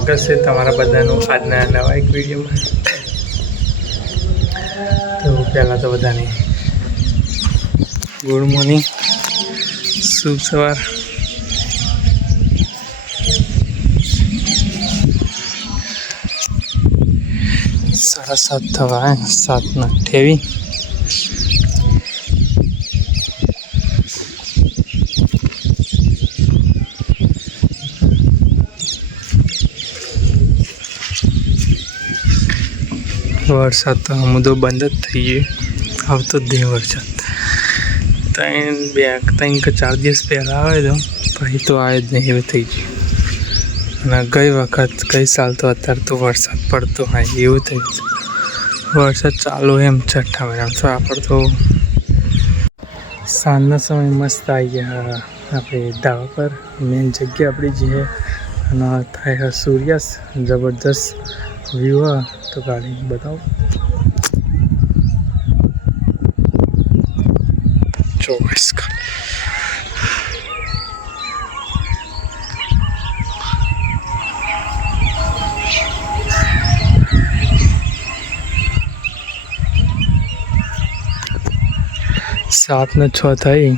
સ્વાગત છે તમારા બધાનું આજના નવા એક વિડીયોમાં। તો પહેલાં તો બધાને ગુડ મોર્નિંગ, શુભ સવાર। સાડા 7 થવા 7:28। વરસાદ તો અમુદો બંધ જ થઈ ગયો, આવતો જ નહીં વરસાદ। 3 કે 4 દિવસ પહેલાં આવે તો પછી તો આવે જ નહીં, એવું થઈ ગયું। અને ગઈ સાલ તો અત્યારે તો વરસાદ પડતો હોય એવું થઈ ગયું। વરસાદ ચાલુ એમ છઠ્ઠા મહિનામાં તો આપણે તો સાંજના સમય મસ્ત આવી ગયા આપણે ધાબા પર, મેન જગ્યા આપણી જે અને થાય સૂર્યાસ્ત, જબરદસ્ત વ્યૂ હોય તો ગાડી બતાવો। ચોવીસ 7:06 થઈ।